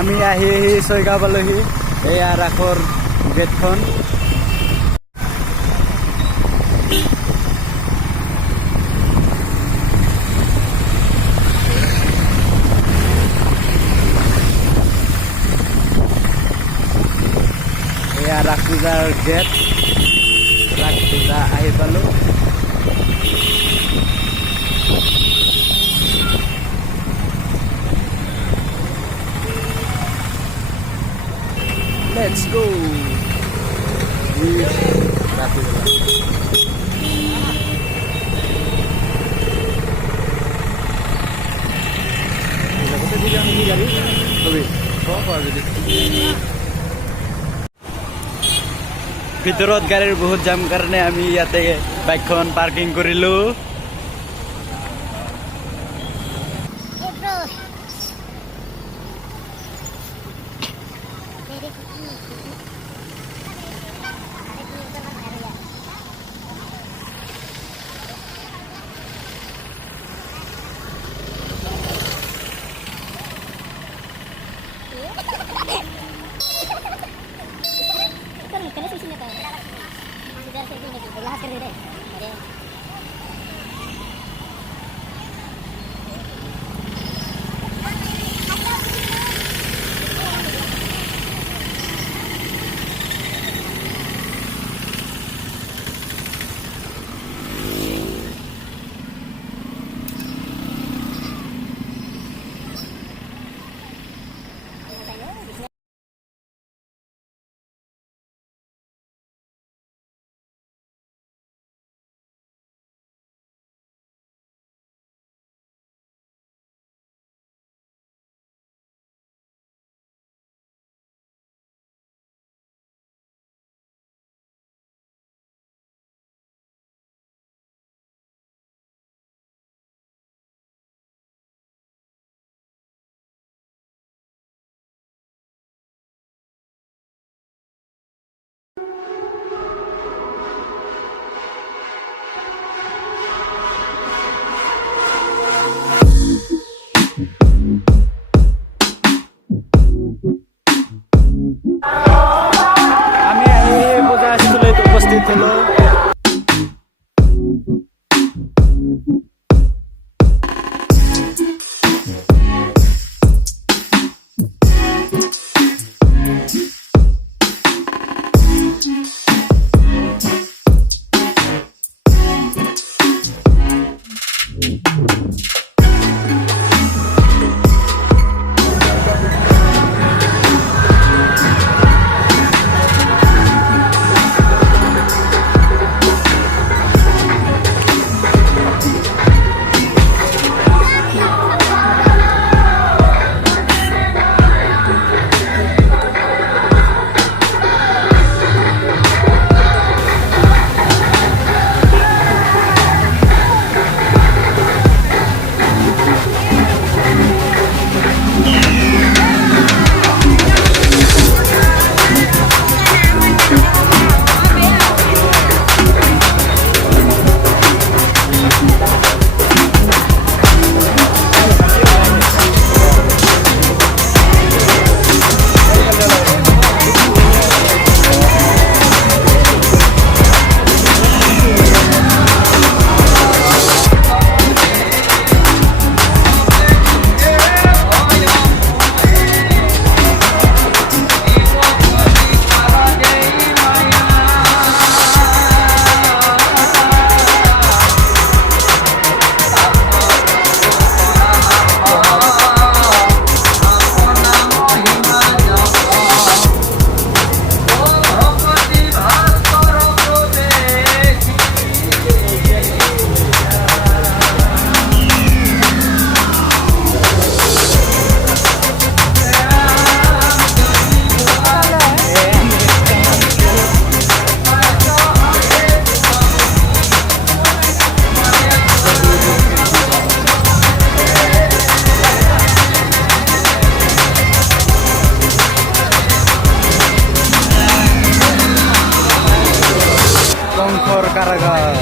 আমি আহি ছয়গাঁও পালোহি। এয়া ৰাসৰ গেটখন। এয়া ৰাস পূজাৰ গেট। ৰাস পূজা আহি পালো। Let's go. ভিতৰত গাড়ীৰ বহুত জাম কাৰণে আমি ইয়াতে বাইকখন পাৰ্কিং কৰিলো। আমি আহি পূজা স্থলীত উপস্থিত হলো। কারাগার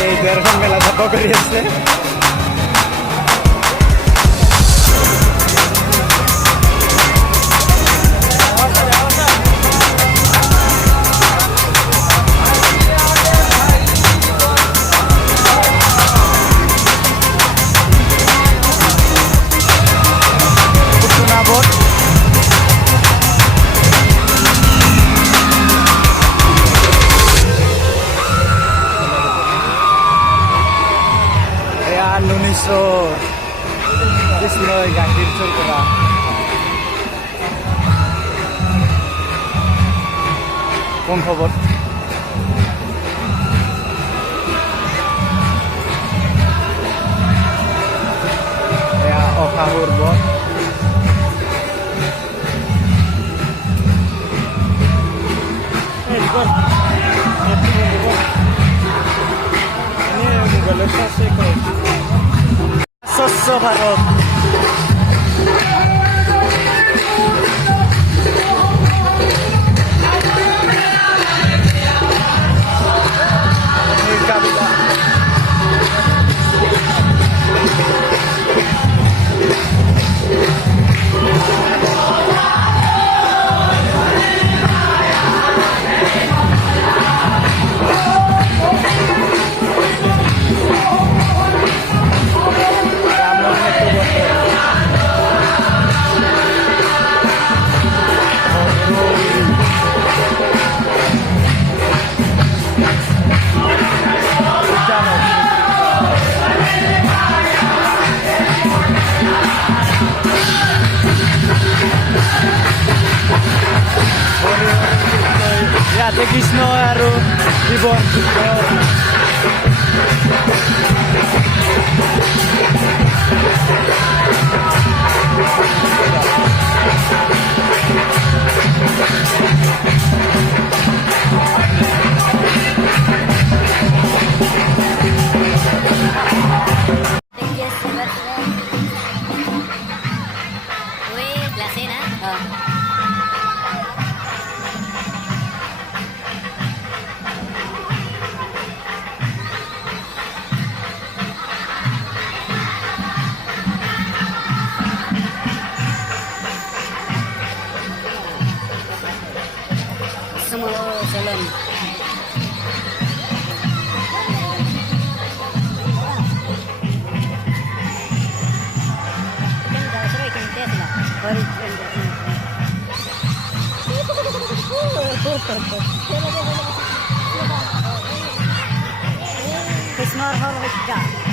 এই দেড়খান মেলা ধাপা করে আসছে। নুনি চোর কৃষ্ণ গাখীৰ চোৰ কৰা কোন খবৰ এয়া অশাহুৰ বধ স্বচ্ছ ভারত ইয়াতে কৃষ্ণ আৰু Shiva Salam. Kismar hal hijja.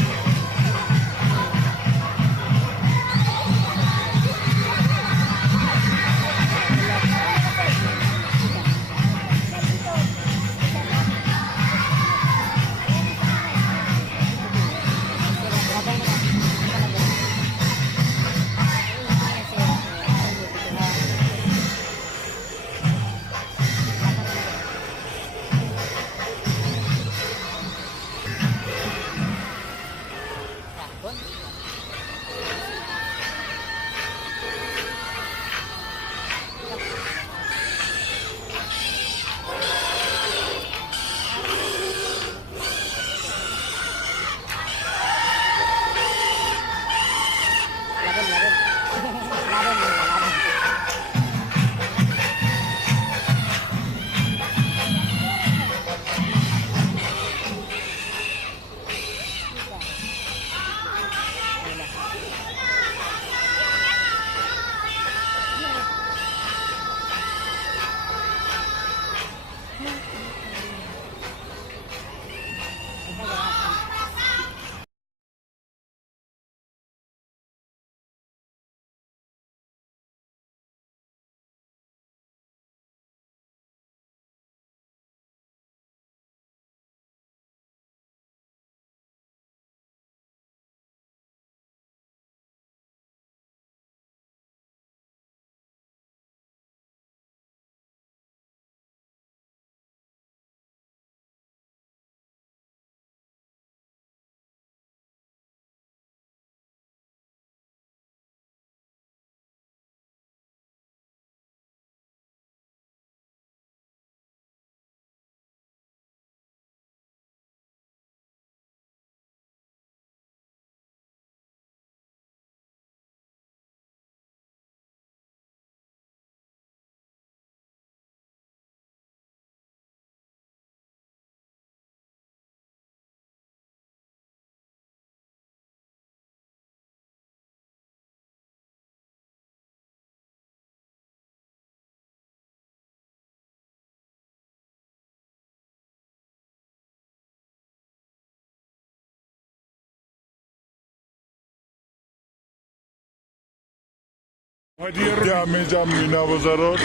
এতিয়া আমি যাম মীনা বজাৰত।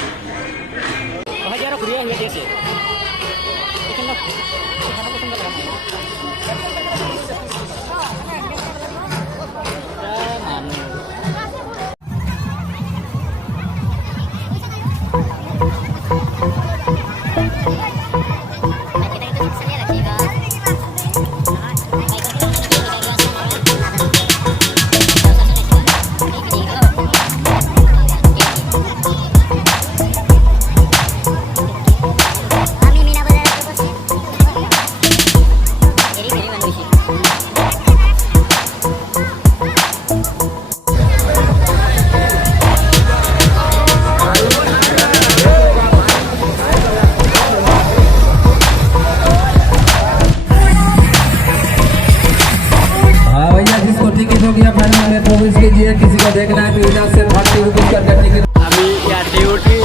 प्रवेश कीजिए। किसी को देखना है तो इधर से 30 रुपीज करके टिकट। আমি ইয়াতে উঠি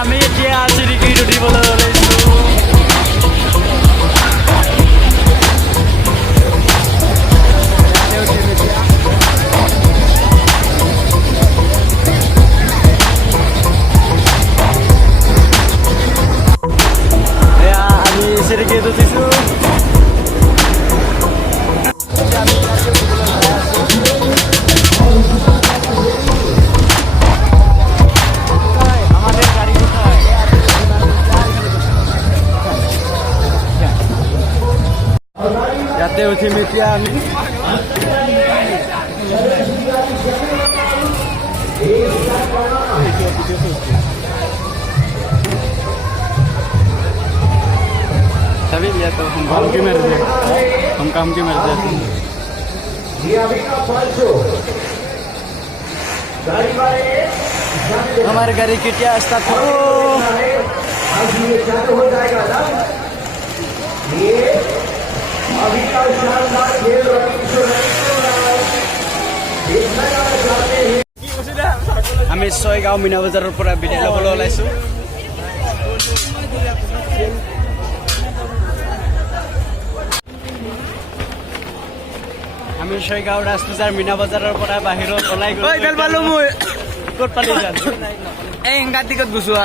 আমি এতিয়া চিৰিকিত উঠিবলৈ ওলাইছোঁ। এয়া আমি চিৰিকিত উঠিছোঁ। ইয়াতে উঠিম এতিয়া আমি। सभी लिया तो हम काम की मेरे हमारे गाड़ी की क्या स्टार्ट हो हो जाएगा ना ये अभी का शानदार खेल আমি ছয়গাঁও মীনা বজাৰৰ পৰা বিদায় ল'বলৈ ওলাইছোঁ। আমি ছয়গাঁও ৰাজপূজাৰ মীনা বজাৰৰ পৰা বাহিৰত ওলাই গ'লো। ক'ত পালি এই টিকট গুচোৱা